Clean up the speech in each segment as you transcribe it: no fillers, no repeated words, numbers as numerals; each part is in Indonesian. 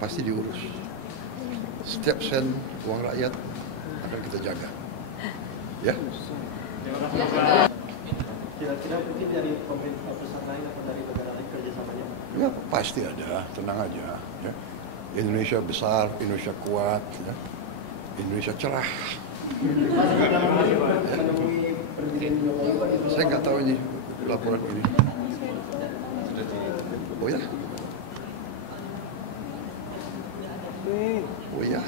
pasti diurus. Setiap sen uang rakyat akan kita jaga. Ya. Kira-kira mungkin dari pemerintah pusat lain atau dari negara lain kerjasamanya? Ya pasti ada, tenang aja. Ya. Indonesia besar, Indonesia kuat, ya. Indonesia cerah. Saya nggak tahu ini laporan ini. Oh ya? Oh ya?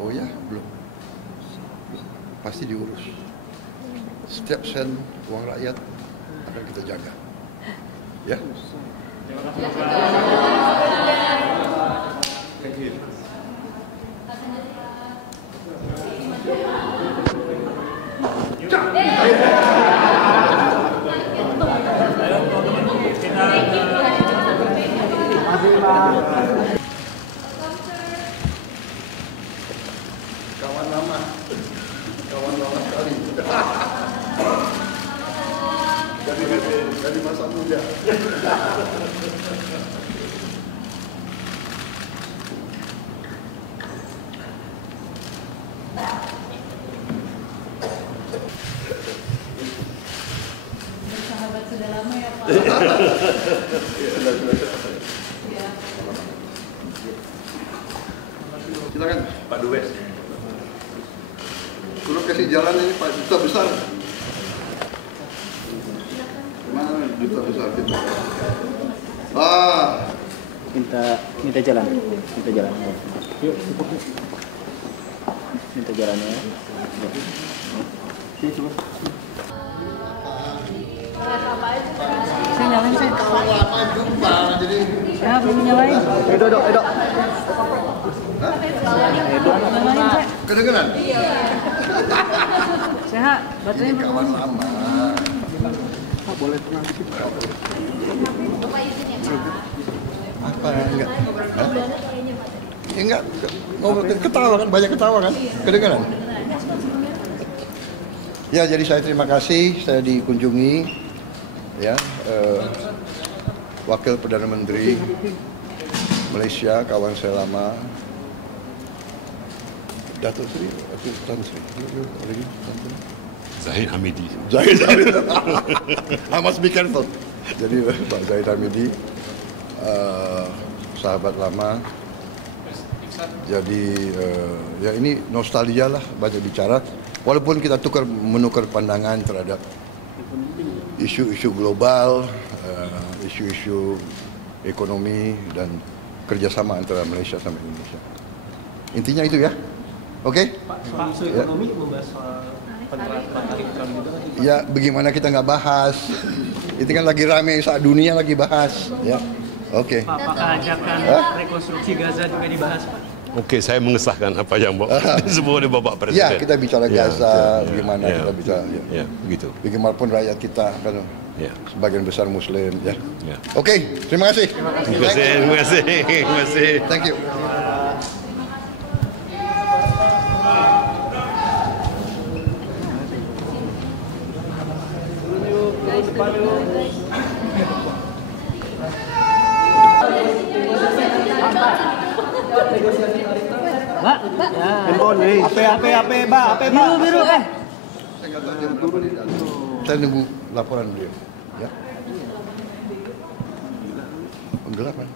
Oh ya? Belum. Pasti diurus. Setiap sen uang rakyat akan kita jaga. Ya? Kawan lama sekali. Dari masa muda. Sahabat sudah lama ya Pak. Ya. Silakan Pak Dubes. suruh kasih jalan ini Pak, duta besar. Mana duta besar kita? Minta jalan. Yuk, minta jalannya. Saya nyalain saya. Kawan lama jumpa jadi. Ya belum nyalain. Edo. Nyalain saya. Kedengeran? Sehat. Baterainya Ini kawan lama. Boleh tenang dikit. Apa enggak? Hah? Enggak. Ngobrol ketawa kan, banyak ketawa kan? Kedengeran? Ya, jadi saya terima kasih saya dikunjungi ya Wakil Perdana Menteri Malaysia, kawan saya lama Datuk Seri atau Tan Sri. Lagi Tan Sri. Zahid Hamidi. Zahid Hamidi. I must be careful. Jadi Pak Zahid Hamidi sahabat lama. Jadi ya ini nostalgia lah, banyak bicara. Walaupun kita menukar pandangan terhadap isu-isu global, isu-isu ekonomi dan kerjasama antara Malaysia sama Indonesia. Intinya itu ya, oke? Pak, isu ekonomi membahas soal penerapan tarif tram juga. Ya, bagaimana kita nggak bahas? Itu kan lagi rame saat dunia lagi bahas, ya. Oke. Pak, apakah ajakan rekonstruksi Gaza juga dibahas, Pak? Oke, saya mengesahkan apa yang disebut oleh Bapak Presiden. Ya, kita bicara Gaza, bagaimana kita bicara. Ya, begitu. Bagaimanapun rakyat kita kan Ya. sebagian besar Muslim, ya. Ya. Oke, terima kasih. Terima kasih. Thank you. Mbak, handphone nih. AP, Biru. Saya nunggu laporan beliau, ya. Penggelapan.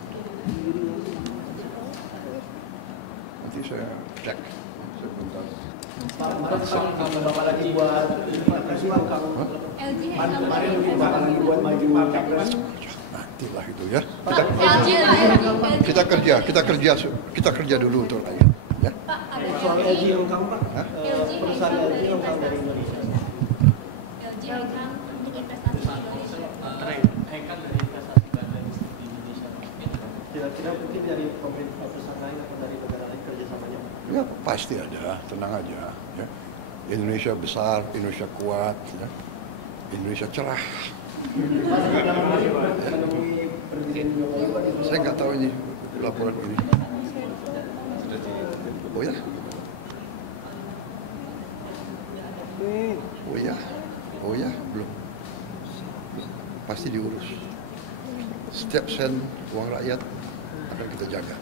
Nanti saya cek. Saya belum tahu. Kalau Bapak lagi buat buat maju capres. Nantilah itu ya. Kita kerja dulu untuk rakyat. Ya. Soal LG Rongkang, Pak. Perusahaan LG Rongkang dari Indonesia. LG Rongkang untuk investasi di Indonesia. Rekan dari investasi ganda di Indonesia. Kira-kira mungkin dari pemerintah pusat lain atau dari negara lain kerjasamanya? Ya pasti ada, tenang aja. Ya. Indonesia besar, Indonesia kuat, ya. Indonesia cerah. Saya nggak tahu ini laporan ini. Oh ya? Oh ya, belum. Pasti diurus. Setiap sen uang rakyat akan kita jaga.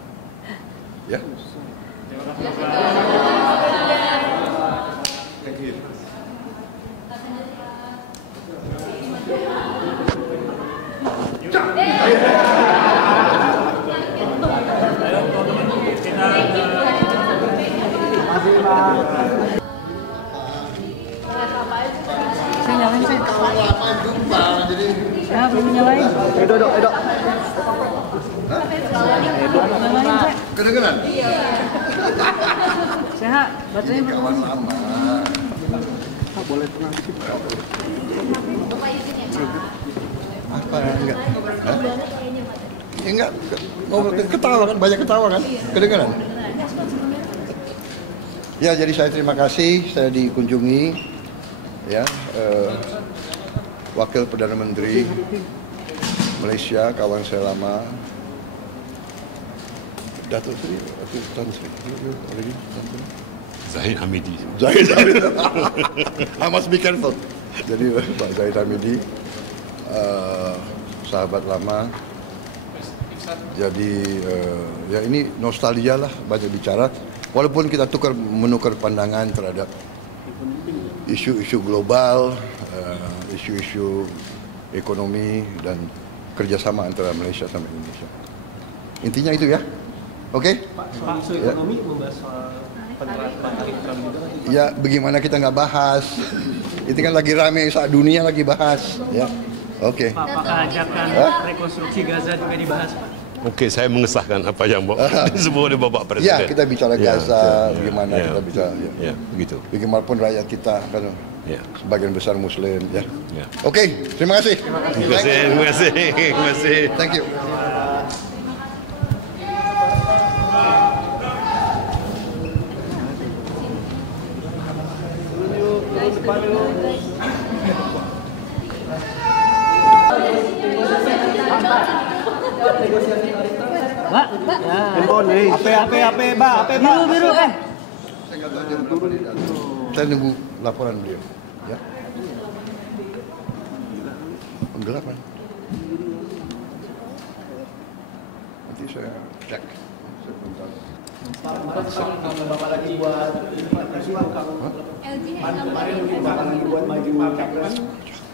Ya. Saya nyalain saya. Kalau lama jumpa jadi Ya belum nyalain. Edo. Nyalain saya. kedengeran. Sehat. Baterainya belum. Kawan lama. Pak boleh tenang dikit Pak. Apa enggak? Hah? Ya enggak, ngobrol ketawa kan, banyak ketawa kan, kedengeran. Ya, jadi saya terima kasih, saya dikunjungi, ya, Wakil Perdana Menteri Malaysia, kawan saya lama, Datuk Seri, Tan Sri, Zahid Hamidi. Zahid Hamidi. I must be careful. Jadi Pak Zahid Hamidi, sahabat lama. Jadi ya ini nostalgia lah, banyak bicara. Walaupun kita menukar pandangan terhadap isu-isu global, isu-isu ekonomi dan kerjasama antara Malaysia sama Indonesia. Intinya itu ya, oke? Pak, soal isu ekonomi membahas soal penerapan tarif Trump juga kan? Ya bagaimana kita nggak bahas? Itu kan lagi rame saat dunia lagi bahas, ya. Oke. Pak, apakah ajakan rekonstruksi Gaza juga dibahas, Pak? Oke, saya mengesahkan apa yang disebut oleh Bapak Presiden. Ya kita bicara Ya, Gaza, ya, bagaimana ya. kita bicara. Ya. Ya, begitu. Bagaimanapun rakyat kita kan Ya. sebagian besar Muslim, ya. Ya. Oke, terima kasih. Terima kasih. Thank you. Mbak. Handphone nih. HP, Mbak. Biru. Saya nunggu laporan beliau, ya. Penggelapan. Nanti saya cek. Saya belum tahu. Kalau Bapak lagi buat LG buat maju capres.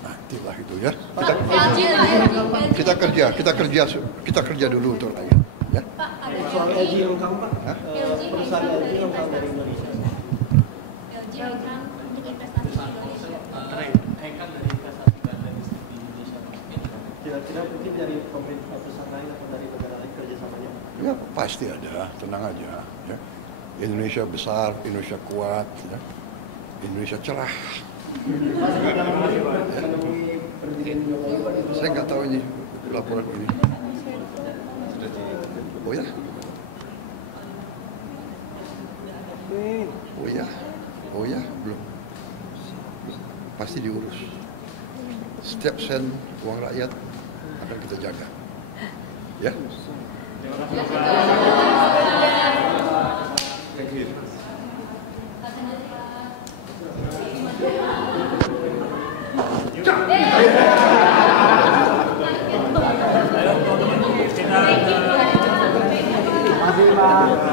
Nantilah itu ya. LG Kita kerja dulu untuk rakyat, ya. Soal LG Hongkong, Pak. Hah? Perusahaan LG Hongkong dari Indonesia. LG Hongkong untuk investasi di Indonesia. Terkait dari investasi ganda di Indonesia, Pak. Kira-kira mungkin dari pemerintah perusahaan lain atau dari negara lain kerjasamanya? Ya pasti ada, tenang aja. Ya. Indonesia besar, Indonesia kuat, ya. Indonesia cerah. Saya nggak tahu ini laporan ini. Oh ya? Oh ya, belum. Pasti diurus. Setiap sen uang rakyat akan kita jaga. Ya. Masih Pak.